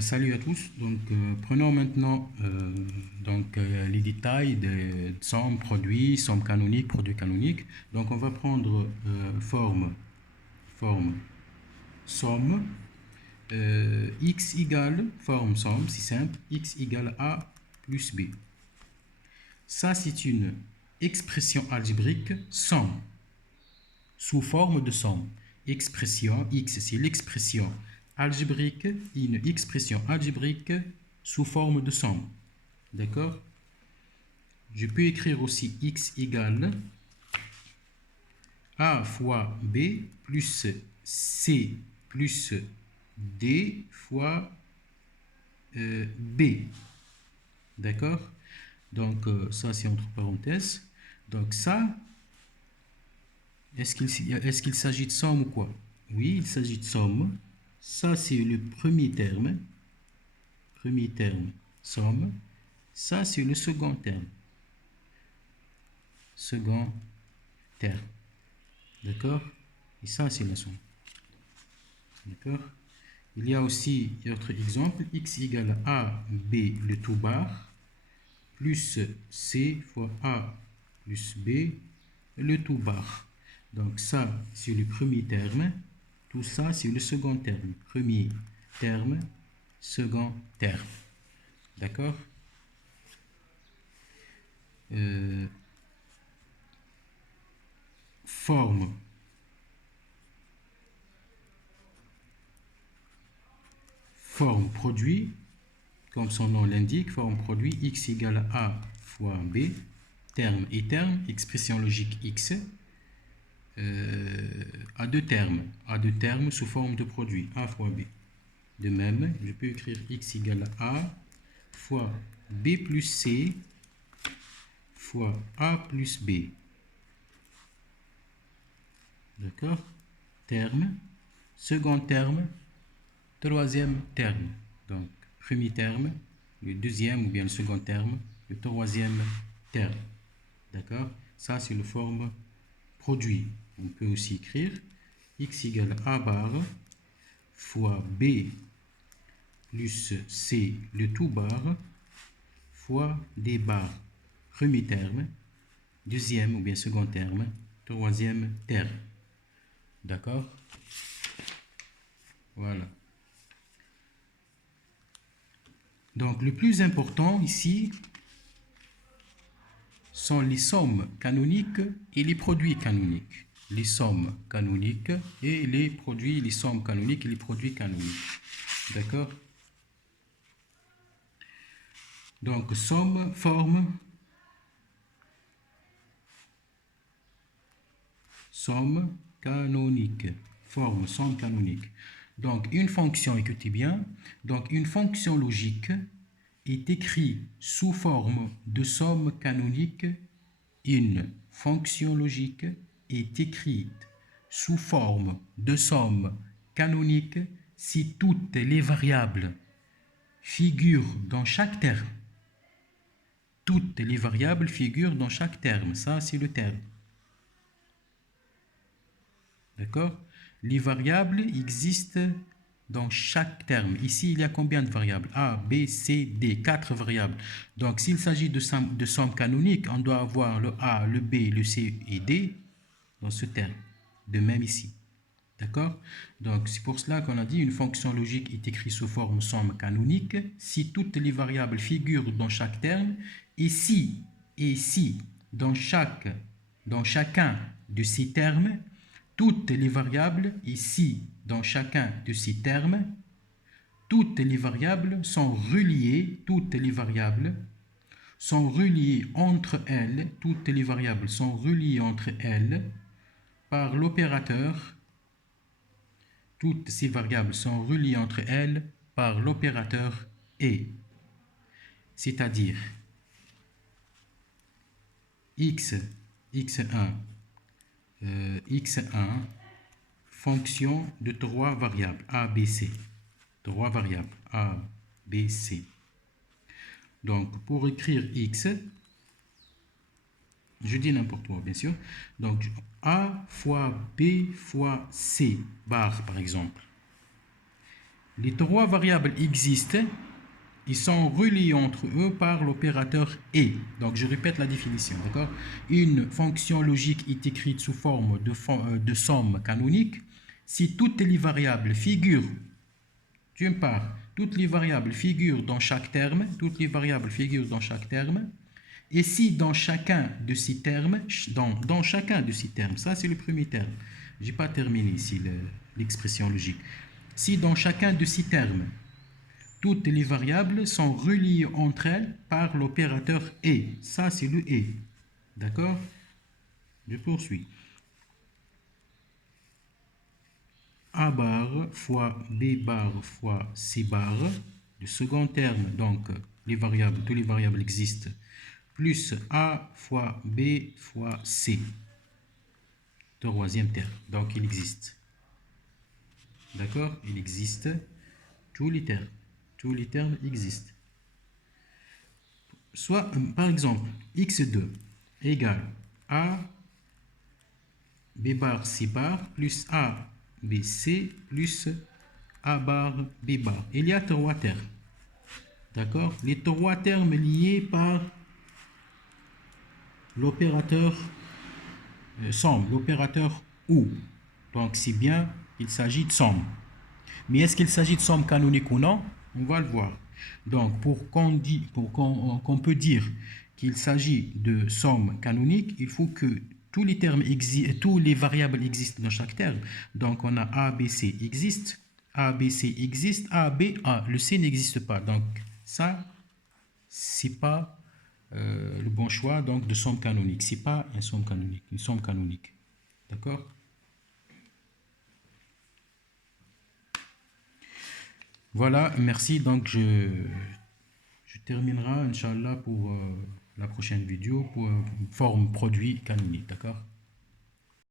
Salut à tous. Prenons maintenant les détails de somme, produit, somme canonique, produit canonique. Donc, on va prendre forme somme, x égale forme somme, c'est simple, x égale a plus b. Ça, c'est une expression algébrique somme, sous forme de somme. Expression x, c'est l'expression algébrique, une expression algébrique sous forme de somme. D'accord? Je peux écrire aussi x égale a fois b plus c plus d fois b. D'accord? Ça, c'est entre parenthèses. Donc, ça, est-ce qu'il s'agit de somme ou quoi? Oui, il s'agit de somme. Ça, c'est le premier terme. Premier terme, somme. Ça, c'est le second terme. Second terme. D'accord? Et ça, c'est la somme. D'accord? Il y a aussi un autre exemple. X égale a, b, le tout bar, plus c fois a plus b, le tout bar. Donc ça, c'est le premier terme. Tout ça, c'est le second terme. Premier terme, second terme. D'accord? Forme. Forme produit, comme son nom l'indique, forme produit, x égale a fois b, terme et terme, expression logique x, à deux termes sous forme de produit, a fois b. De même, je peux écrire x égale a fois b plus c fois a plus b. D'accord? Terme, second terme, troisième terme. Donc, premier terme, le deuxième ou bien le second terme, le troisième terme. D'accord? Ça, c'est la forme produit. On peut aussi écrire x égale a bar fois b plus c le tout bar fois d bar. Premier terme, deuxième ou bien second terme, troisième terme. D'accord? Voilà. Donc, le plus important ici sont les sommes canoniques et les produits canoniques. Les sommes canoniques et les produits, les sommes canoniques et les produits canoniques. D'accord? Donc, somme, forme, somme canonique. Forme, somme canonique. Donc, une fonction, écoutez bien, donc une fonction logique est écrite sous forme de somme canonique. Une fonction logique est écrite sous forme de somme canonique si toutes les variables figurent dans chaque terme. Toutes les variables figurent dans chaque terme. Ça, c'est le terme. D'accord? Les variables existent dans chaque terme. Ici, il y a combien de variables? A, B, C, D. 4 variables. Donc, s'il s'agit de somme canonique, on doit avoir le A, le B, le C et D dans ce terme. De même ici. D'accord? Donc, c'est pour cela qu'on a dit une fonction logique est écrite sous forme somme canonique si toutes les variables figurent dans chaque terme et si dans chacun de ces termes, toutes les variables ici dans chacun de ces termes, toutes les variables sont reliées, entre elles, toutes les variables sont reliées entre elles par l'opérateur. Toutes ces variables sont reliées entre elles par l'opérateur et, c'est-à-dire x1, fonction de trois variables a, b, c. Trois variables a, b, c. Donc, pour écrire x, je dis n'importe quoi, bien sûr. Donc, a fois b fois c bar, par exemple. Les trois variables existent. Ils sont reliés entre eux par l'opérateur et. Donc, je répète la définition, d'accord? Une fonction logique est écrite sous forme de somme canonique si toutes les variables figurent, d'une part, toutes les variables figurent dans chaque terme, et si dans chacun de ces termes, ça c'est le premier terme, j'ai pas terminé ici l'expression logique, si dans chacun de ces termes, toutes les variables sont reliées entre elles par l'opérateur et. Ça, c'est le et. D'accord? Je poursuis. A bar fois B bar fois C bar. Le second terme, donc, tous les variables existent. Plus A fois B fois C. Troisième terme. Donc, il existe. D'accord? Il existe tous les termes. Tous les termes existent. Soit, par exemple, x2 égale a b bar c bar plus a b c plus a bar b bar. Il y a trois termes. D'accord? Les trois termes liés par l'opérateur somme, l'opérateur ou. Donc, c'est bien, il s'agit de somme. Mais est-ce qu'il s'agit de somme canonique ou non? On va le voir. Donc, pour qu'on peut dire qu'il s'agit de somme canonique, il faut que tous les variables existent dans chaque terme. Donc, on a A, B, C existe, A, B, C existe, A, B, A. Le C n'existe pas. Donc, ça, c'est pas le bon choix donc de somme canonique. C'est pas une somme canonique. D'accord? Voilà, merci. Donc, je terminerai, Inch'Allah, pour la prochaine vidéo pour forme produit canonique. D'accord?